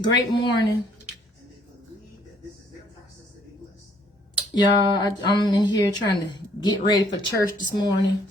Great morning. Y'all, I'm in here trying to get ready for church this morning.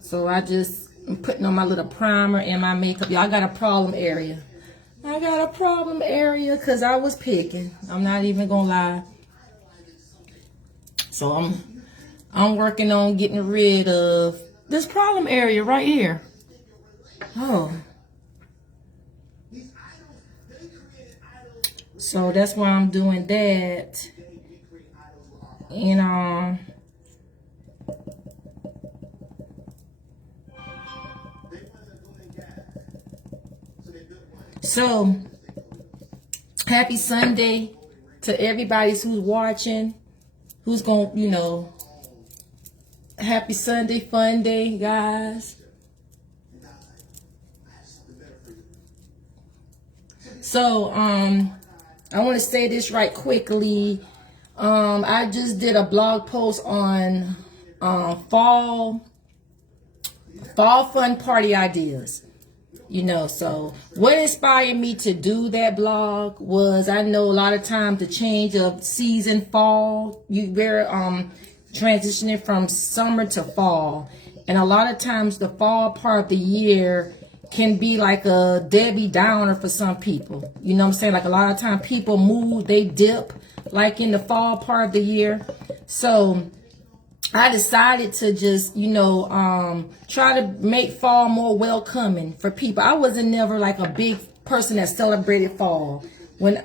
So I'm putting on my little primer and my makeup. Y'all, I got a problem area. I got a problem area because I was picking. I'm not even gonna lie. So I'm working on getting rid of this problem area right here. Oh. So that's why I'm doing that. And so happy Sunday to everybody who's watching, who's gonna, happy Sunday, fun day, guys. So I want to say this right quickly. I just did a blog post on fall fun party ideas. So what inspired me to do that blog was, I know a lot of times the change of season, fall, we're transitioning from summer to fall, and a lot of times the fall part of the year can be like a Debbie Downer for some people. You know what I'm saying? Like a lot of times people move, they dip like in the fall part of the year. So I decided to just, try to make fall more welcoming for people. I wasn't never like a big person that celebrated fall when,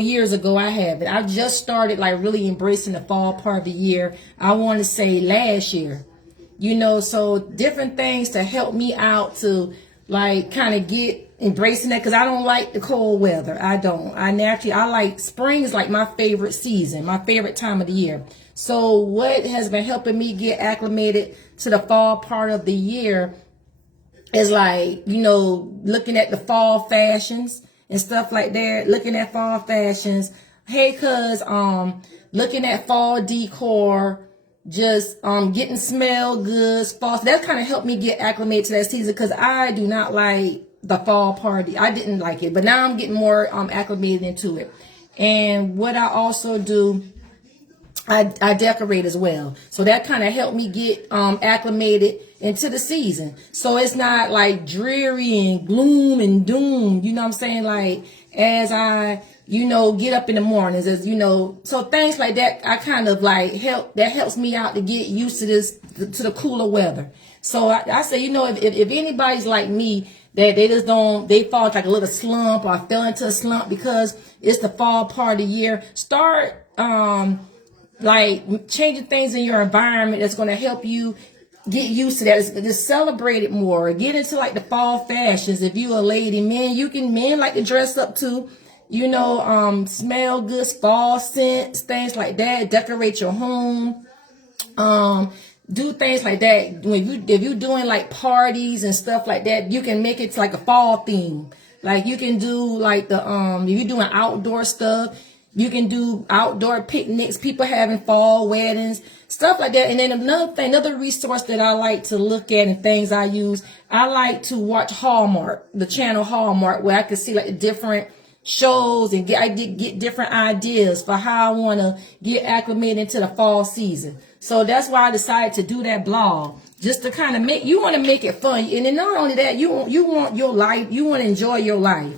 years ago I haven't. I just started like really embracing the fall part of the year. I want to say last year, so different things to help me out to like kind of get embracing that, because I don't like the cold weather. I like spring is like my favorite season, my favorite time of the year. So what has been helping me get acclimated to the fall part of the year is like, looking at the fall fashions and stuff like that, looking at fall fashions. Hey, looking at fall decor, just getting smell goods, fall. So that kind of helped me get acclimated to that season, because I do not like the fall party. I didn't like it, but now I'm getting more acclimated into it. And what I also do, I decorate as well. So that kind of helped me get acclimated into the season. So it's not like dreary and gloom and doom, you know what I'm saying? Like as I, get up in the mornings, so things like that, I kind of like that helps me out to get used to to the cooler weather. So I say, if anybody's like me, that they fall into like a little slump, or fell into a slump because it's the fall part of the year, start like changing things in your environment that's going to help you get used to that. Just celebrate it more. Get into like the fall fashions. If you a lady, men like to dress up too. Smell good, fall scents, things like that. Decorate your home. Do things like that. If you're doing like parties and stuff like that, you can make it like a fall theme. Like you can do like if you're doing outdoor stuff, you can do outdoor picnics, people having fall weddings, stuff like that. And then another resource that I like to look at and things I use, I like to watch Hallmark, the channel Hallmark, where I can see like the different shows and get different ideas for how I want to get acclimated into the fall season. So that's why I decided to do that blog, just to kind of make to make it fun. And then not only that, you want your life, you want to enjoy your life.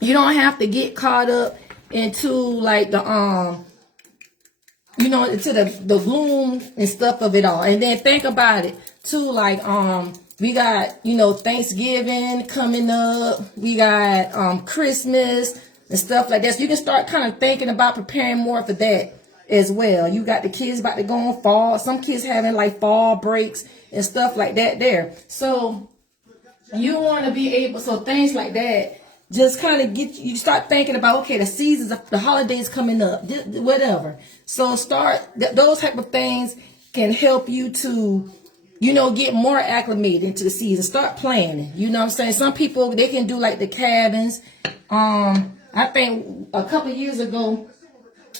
You don't have to get caught up into like the into the gloom and stuff of it all. And then think about it too, like we got, Thanksgiving coming up. We got Christmas and stuff like that. So you can start kind of thinking about preparing more for that as well. You got the kids about to go on fall. Some kids having like fall breaks and stuff like that there. So you want to be able, so things like that just kind of get you start thinking about, okay, the seasons, the holidays coming up, whatever. So those type of things can help you to, get more acclimated into the season. Start planning. You know what I'm saying? Some people, they can do like the cabins. I think a couple of years ago,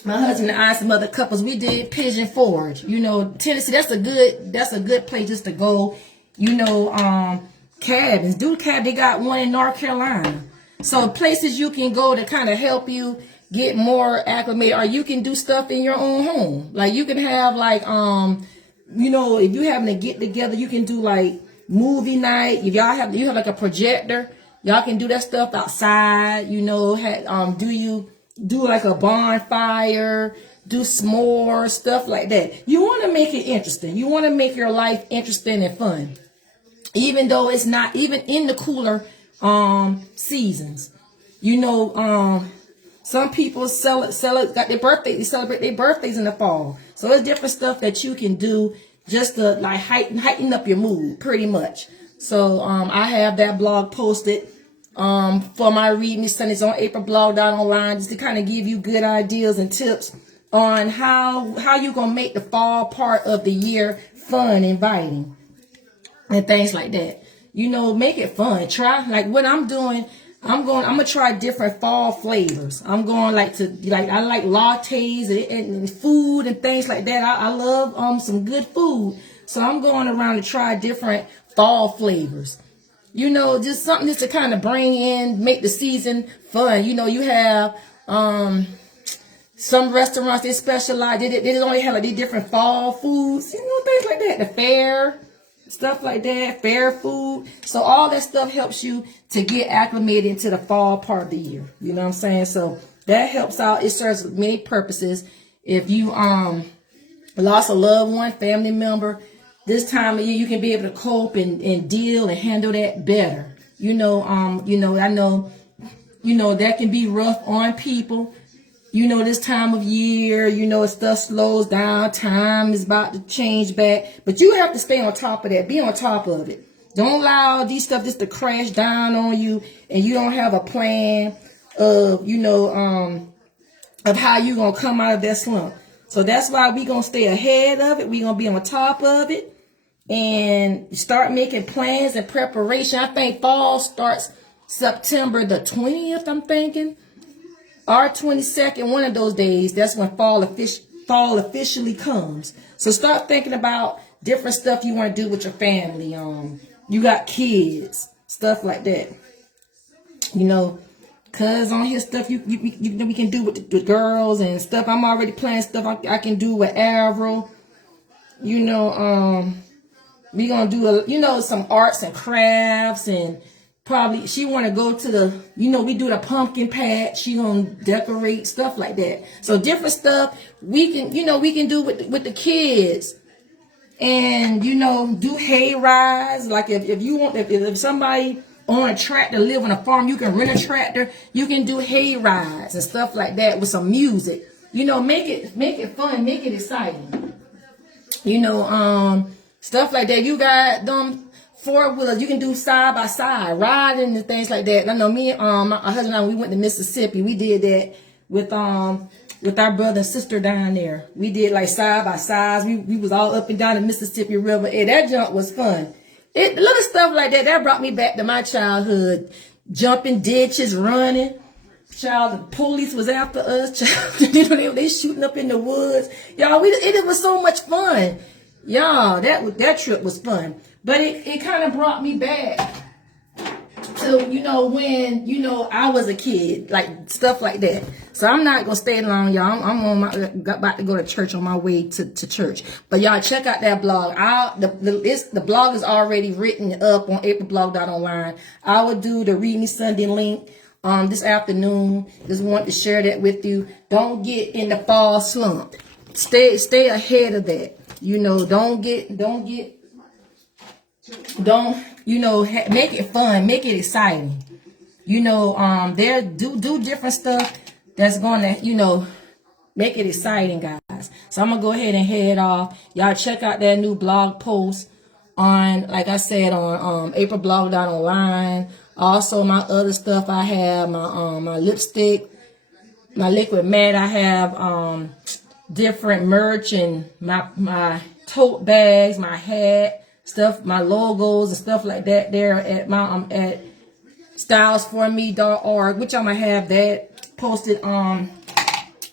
My husband and I, some other couples, we did Pigeon Forge. You know, Tennessee, that's a good place just to go. You know, cabins. Do cabin. They got one in North Carolina. So places you can go to kind of help you get more acclimated, or you can do stuff in your own home. Like you can have like, you know, if you having to get together, you can do like movie night. If y'all have, you have like a projector, y'all can do that stuff outside. You know, do like a bonfire, do s'mores, stuff like that. You want to make it interesting. You want to make your life interesting and fun, even though it's not even in the cooler seasons. You know, some people got their birthday, they celebrate their birthdays in the fall. So there's different stuff that you can do just to like heighten up your mood, pretty much. So I have that blog posted for my Read Me Sundays on aprilblog.online, just to kind of give you good ideas and tips on how you gonna make the fall part of the year fun, inviting, and things like that. You know, make it fun. Try, like what I'm doing, I'm gonna try different fall flavors. I'm going I like lattes and food and things like that. I love some good food. So I'm going around to try different fall flavors. You know, just something just to kind of make the season fun. You know, you have some restaurants, they specialize, they only have like these different fall foods, you know, things like that. The fair, stuff like that, fair food. So all that stuff helps you to get acclimated into the fall part of the year. You know what I'm saying? So that helps out. It serves many purposes. If you lost a loved one, family member, this time of year you can be able to cope and deal and handle that better. I know, that can be rough on people. You know, this time of year, stuff slows down. Time is about to change back. But you have to stay on top of that. Be on top of it. Don't allow these stuff just to crash down on you and you don't have a plan of, of how you're going to come out of that slump. So that's why we're going to stay ahead of it. We're going to be on top of it and start making plans and preparation. I think fall starts September the 20th, I'm thinking. Or 22nd, one of those days, that's when fall officially comes. So start thinking about different stuff you want to do with your family. You got kids, stuff like that. You know, cuz on his stuff we can do with the girls and stuff. I'm already planning stuff I can do with Avril. We gonna do some arts and crafts, and probably she want to go to we do the pumpkin patch. She gonna decorate, stuff like that. So different stuff we can do with the kids, and do hay rides. Like if you want, if somebody on a tractor, live on a farm, you can rent a tractor. You can do hay rides and stuff like that with some music. Make it fun, make it exciting. Stuff like that. You got them 4-wheelers. You can do side by side riding and things like that. I know me and my husband and I, we went to Mississippi. We did that with our brother and sister down there. We did like side by sides. We was all up and down the Mississippi River. And that jump was fun. Little stuff like that brought me back to my childhood. Jumping ditches, running. Child, the police was after us. Child, they shooting up in the woods. Y'all, it was so much fun. Y'all, that trip was fun. But it kind of brought me back to, when, I was a kid, like stuff like that. So I'm not going to stay long, y'all. I'm about to go to church, on my way to church. But y'all check out that blog. The blog is already written up on aprilblog.online. I will do the Read Me Sunday link this afternoon. Just want to share that with you. Don't get in the fall slump. Stay ahead of that. Make it fun, make it exciting. Do different stuff that's gonna, make it exciting, guys. So I'm gonna go ahead and head off. Y'all check out that new blog post on, like I said, on aprilblog.online. Also, my other stuff I have, my lipstick, my liquid matte. I have different merch and my tote bags, my hat, stuff, my logos and stuff like that there at my at stylesforme.org, which I'm gonna have that posted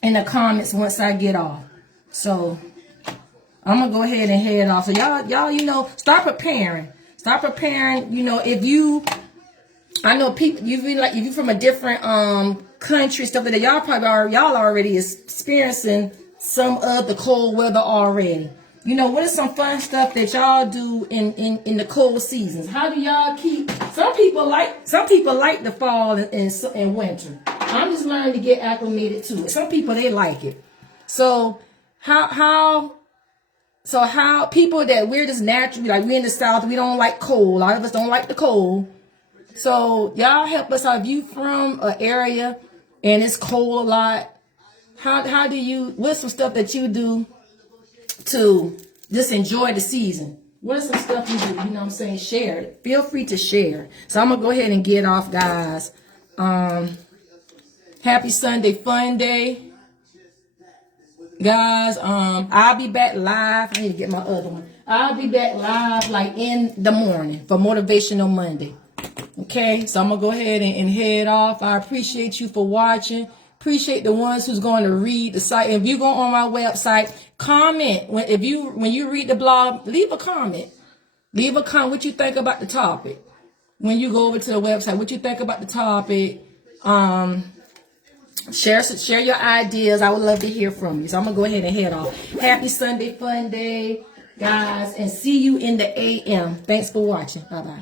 in the comments once I get off. So I'm gonna go ahead and head off. So y'all, you know, start preparing. Start preparing. You know, if you, I know people, you feel like if you're from a different country, stuff like that, y'all probably y'all already experiencing some of the cold weather already. You know, what is some fun stuff that y'all do in the cold seasons? How do y'all keep? Some people like the fall and winter. I'm just learning to get acclimated to it. Some people, they like it. So how people that we're just naturally, like, we in the South, we don't like cold. A lot of us don't like the cold. So y'all help us out. If you from an area and it's cold a lot, how do you, what's some stuff that you do to just enjoy the season? What is some stuff you do? You know what I'm saying? Share it. Feel free to share. So I'm going to go ahead and get off, guys. Happy Sunday Fun Day. Guys, I'll be back live. I need to get my other one. I'll be back live like in the morning for Motivational Monday. Okay, so I'm going to go ahead and head off. I appreciate you for watching. Appreciate the ones who's going to read the site. If you go on my website, comment. When you read the blog, leave a comment. Leave a comment what you think about the topic. When you go over to the website, what you think about the topic. Share your ideas. I would love to hear from you. So I'm going to go ahead and head off. Happy Sunday Fun Day, guys, and see you in the AM. Thanks for watching. Bye-bye.